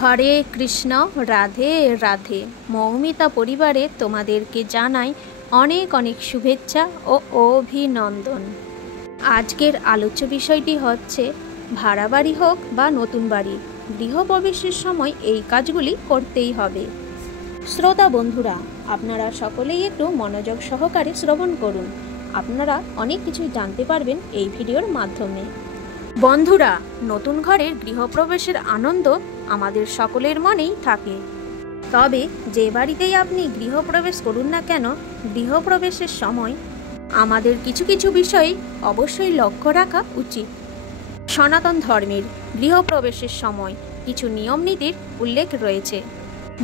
হরে কৃষ্ণ, রাধে রাধে। মৌমিতা পরিবারে তোমাদেরকে জানাই অনেক অনেক শুভেচ্ছা ও অভিনন্দন। আজকের আলোচ্য বিষয়টি হচ্ছে ভাড়া বাড়ি হোক বা নতুন বাড়ি, গৃহপ্রবেশের সময় এই কাজগুলি করতেই হবে। শ্রোতা বন্ধুরা, আপনারা সকলেই একটু মনোযোগ সহকারে শ্রবণ করুন। আপনারা অনেক কিছুই জানতে পারবেন এই ভিডিওর মাধ্যমে। বন্ধুরা, নতুন ঘরের গৃহপ্রবেশের আনন্দ আমাদের সকলের মনেই থাকে। তবে যে বাড়িতেই আপনি গৃহপ্রবেশ করুন না কেন, গৃহপ্রবেশের সময় আমাদের কিছু কিছু বিষয় অবশ্যই লক্ষ্য রাখা উচিত। সনাতন ধর্মের গৃহপ্রবেশের সময় কিছু নিয়ম নীতির উল্লেখ রয়েছে।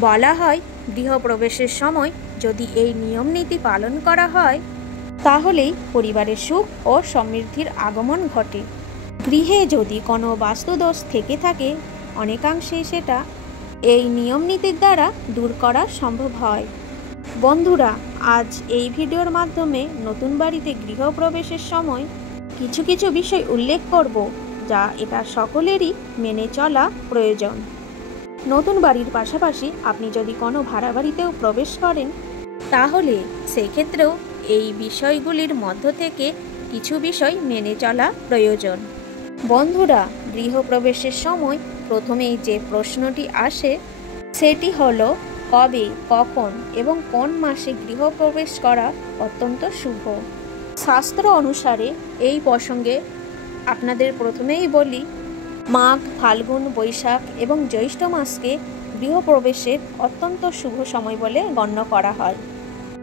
বলা হয়, গৃহপ্রবেশের সময় যদি এই নিয়ম নীতি পালন করা হয় তাহলেই পরিবারের সুখ ও সমৃদ্ধির আগমন ঘটে। গৃহে যদি কোনো বাস্তুদোষ থেকে থাকে, অনেকাংশে সেটা এই নিয়ম নীতির দ্বারা দূর করা সম্ভব হয়। বন্ধুরা, আজ এই ভিডিওর মাধ্যমে নতুন বাড়িতে গৃহপ্রবেশের সময় কিছু কিছু বিষয় উল্লেখ করব, যা এটা সকলেরই মেনে চলা প্রয়োজন। নতুন বাড়ির পাশাপাশি আপনি যদি কোনো ভাড়া বাড়িতেও প্রবেশ করেন, তাহলে সেক্ষেত্রেও এই বিষয়গুলির মধ্য থেকে কিছু বিষয় মেনে চলা প্রয়োজন। বন্ধুরা, গৃহপ্রবেশের সময় প্রথমেই যে প্রশ্নটি আসে সেটি হলো, কবে, কখন এবং কোন মাসে গৃহপ্রবেশ করা অত্যন্ত শুভ। শাস্ত্র অনুসারে এই প্রসঙ্গে আপনাদের প্রথমেই বলি, মাঘ, ফাল্গুন, বৈশাখ এবং জ্যৈষ্ঠ মাসকে গৃহপ্রবেশের অত্যন্ত শুভ সময় বলে গণ্য করা হয়।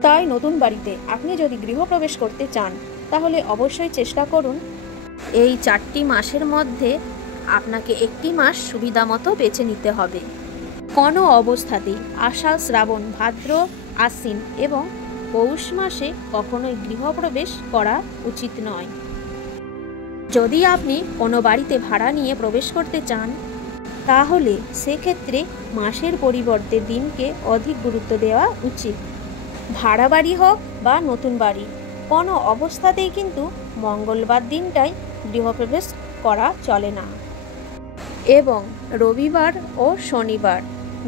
তাই নতুন বাড়িতে আপনি যদি গৃহপ্রবেশ করতে চান, তাহলে অবশ্যই চেষ্টা করুন এই 4টি মাসের মধ্যে আপনাকে একটি মাস সুবিধা মতো বেছে নিতে হবে। কোনো অবস্থাতেই আষাঢ়, শ্রাবণ, ভাদ্র, আশ্বিন এবং পৌষ মাসে কখনোই গৃহপ্রবেশ করা উচিত নয়। যদি আপনি কোনো বাড়িতে ভাড়া নিয়ে প্রবেশ করতে চান, তাহলে সেক্ষেত্রে মাসের পরিবর্তে দিনকে অধিক গুরুত্ব দেওয়া উচিত। ভাড়া বাড়ি হোক বা নতুন বাড়ি, কোনো অবস্থাতেই কিন্তু মঙ্গলবার দিনটাই গৃহপ্রবেশ করা চলে না, এবং রবিবার ও শনিবার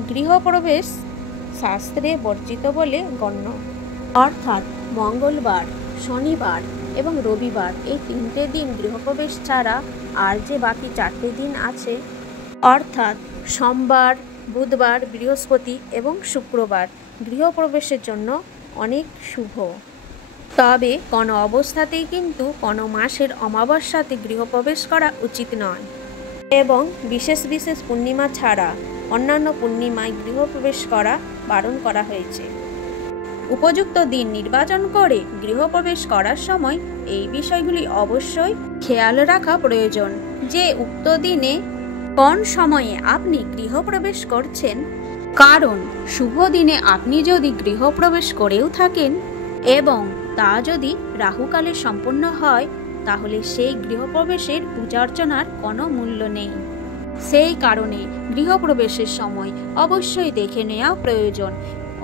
গৃহপ্রবেশ শাস্ত্রে বর্জিত বলে গণ্য। অর্থাৎ মঙ্গলবার, শনিবার এবং রবিবার এই 3টে দিন গৃহপ্রবেশ ছাড়া আর যে বাকি 4টে দিন আছে, অর্থাৎ সোমবার, বুধবার, বৃহস্পতি এবং শুক্রবার গৃহপ্রবেশের জন্য অনেক শুভ। তবে কোনো অবস্থাতেই কিন্তু কোনো মাসের অমাবস্যাতে গৃহপ্রবেশ করা উচিত নয়, এবং বিশেষ বিশেষ পূর্ণিমা ছাড়া অন্যান্য পূর্ণিমায় গৃহপ্রবেশ করা বারণ করা হয়েছে। উপযুক্ত দিন নির্বাচন করে গৃহপ্রবেশ করার সময় এই বিষয়গুলি অবশ্যই খেয়াল রাখা প্রয়োজন যে উক্ত দিনে কোন সময়ে আপনি গৃহপ্রবেশ করছেন। কারণ শুভ দিনে আপনি যদি গৃহপ্রবেশ করেও থাকেন এবং তা যদি রাহুকালে সম্পন্ন হয়, তাহলে সেই গৃহপ্রবেশের পূজা অর্চনার কোনো মূল্য নেই। সেই কারণে গৃহপ্রবেশের সময় অবশ্যই দেখে নেওয়া প্রয়োজন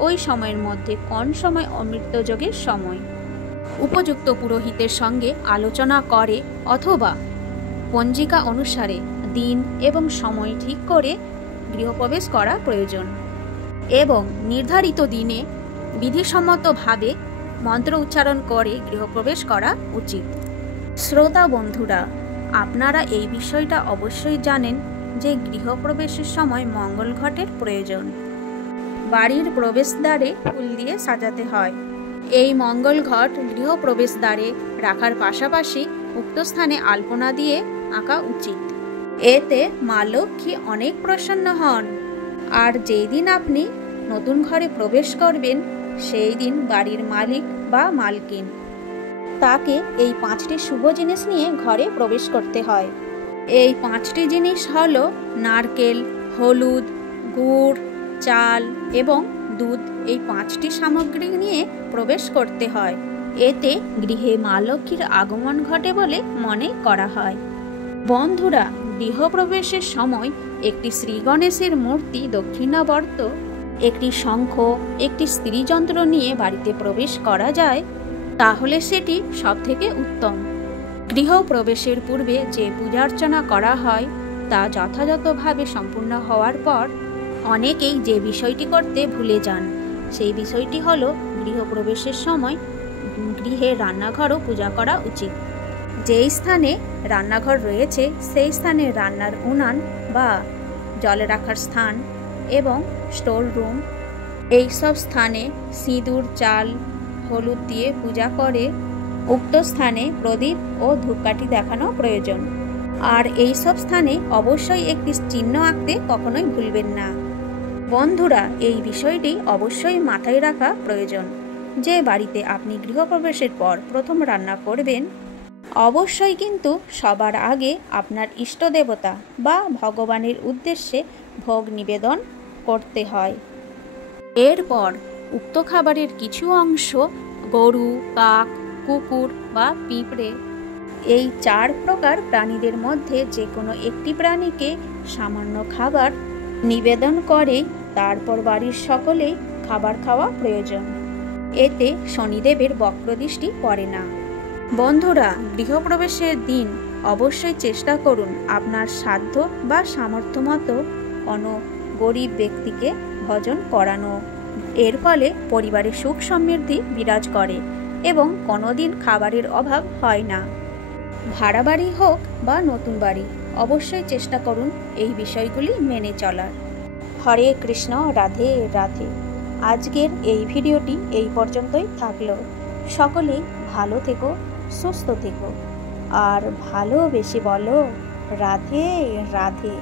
ওই সময়ের মধ্যে কোন সময় অমৃতযোগের সময়। উপযুক্ত পুরোহিতের সঙ্গে আলোচনা করে অথবা পঞ্জিকা অনুসারে দিন এবং সময় ঠিক করে গৃহপ্রবেশ করা প্রয়োজন, এবং নির্ধারিত দিনে বিধিসম্মতভাবে মন্ত্র উচ্চারণ করে গৃহপ্রবেশ করা উচিত। শ্রোতা বন্ধুরা, আপনারা এই বিষয়টা অবশ্যই জানেন যে গৃহপ্রবেশের সময় মঙ্গল ঘটের প্রয়োজন। বাড়ির প্রবেশদ্বারে ফুল দিয়ে সাজাতে হয়। এই মঙ্গল ঘট গৃহপ্রবেশদ্বারে রাখার পাশাপাশি উক্ত স্থানে আলপনা দিয়ে আঁকা উচিত। এতে মা লক্ষ্মী অনেক প্রসন্ন হন। আর যেই দিন আপনি নতুন ঘরে প্রবেশ করবেন, সেই দিন বাড়ির মালিক বা মালকিন তাকে এই 5টি শুভ জিনিস নিয়ে ঘরে প্রবেশ করতে হয়। এই 5টি জিনিস হলো নারকেল, হলুদ, গুড়, চাল এবং দুধ। এই 5টি সামগ্রী নিয়ে প্রবেশ করতে হয়। এতে গৃহে মা লক্ষ্মীর আগমন ঘটে বলে মনে করা হয়। বন্ধুরা, গৃহপ্রবেশের সময় একটি শ্রী গণেশের মূর্তি দক্ষিণাবর্ত, একটি শঙ্খ, একটি স্ত্রীযন্ত্র নিয়ে বাড়িতে প্রবেশ করা যায়, তাহলে সেটি সবথেকে উত্তম। গৃহপ্রবেশের পূর্বে যে পূজার্চনা করা হয় তা যথাযথভাবে সম্পূর্ণ হওয়ার পর অনেকেই যে বিষয়টি করতে ভুলে যান, সেই বিষয়টি হলো গৃহপ্রবেশের সময় গৃহে রান্নাঘরও পূজা করা উচিত। যেই স্থানে রান্নাঘর রয়েছে সেই স্থানে রান্নার উনান বা জলে রাখার স্থান এবং স্টোর রুম, এইসব স্থানে সিঁদুর, চাল, হলুদ দিয়ে পূজা করে উক্ত স্থানে প্রদীপ ও ধূপকাঠি দেখানো প্রয়োজন। আর এইসব স্থানে অবশ্যই একটি চিহ্ন আঁকতে কখনোই ভুলবেন না। বন্ধুরা, এই বিষয়টি অবশ্যই মাথায় রাখা প্রয়োজন যে বাড়িতে আপনি গৃহপ্রবেশের পর প্রথম রান্না করবেন, অবশ্যই কিন্তু সবার আগে আপনার ইষ্ট দেবতা বা ভগবানের উদ্দেশ্যে ভোগ নিবেদন করতে হয়। এরপর উক্ত খাবারের কিছু অংশ গরু, কাক, কুকুর বা পিঁপড়ে, এই 4 প্রকার প্রাণীদের মধ্যে যে কোনো একটি প্রাণীকে সামান্য খাবার নিবেদন করে তারপর বাড়ির সকলেই খাবার খাওয়া প্রয়োজন। এতে শনিদেবের বক্রদৃষ্টি পড়ে না। বন্ধুরা, গৃহপ্রবেশের দিন অবশ্যই চেষ্টা করুন আপনার সাধ্য বা সামর্থ্য মতো কোনো গরিব ব্যক্তিকে ভোজন করানো। এর ফলে পরিবারে সুখ সমৃদ্ধি বিরাজ করে এবং কোনোদিন খাবারের অভাব হয় না। ভাড়া বাড়ি হোক বা নতুন বাড়ি, অবশ্যই চেষ্টা করুন এই বিষয়গুলি মেনে চলার। হরে কৃষ্ণ, রাধে রাধে। আজকের এই ভিডিওটি এই পর্যন্তই থাকলো। সকলেই ভালো থেকো, সুস্থ থেকো আর ভালোবেসে বলো রাধে রাধে।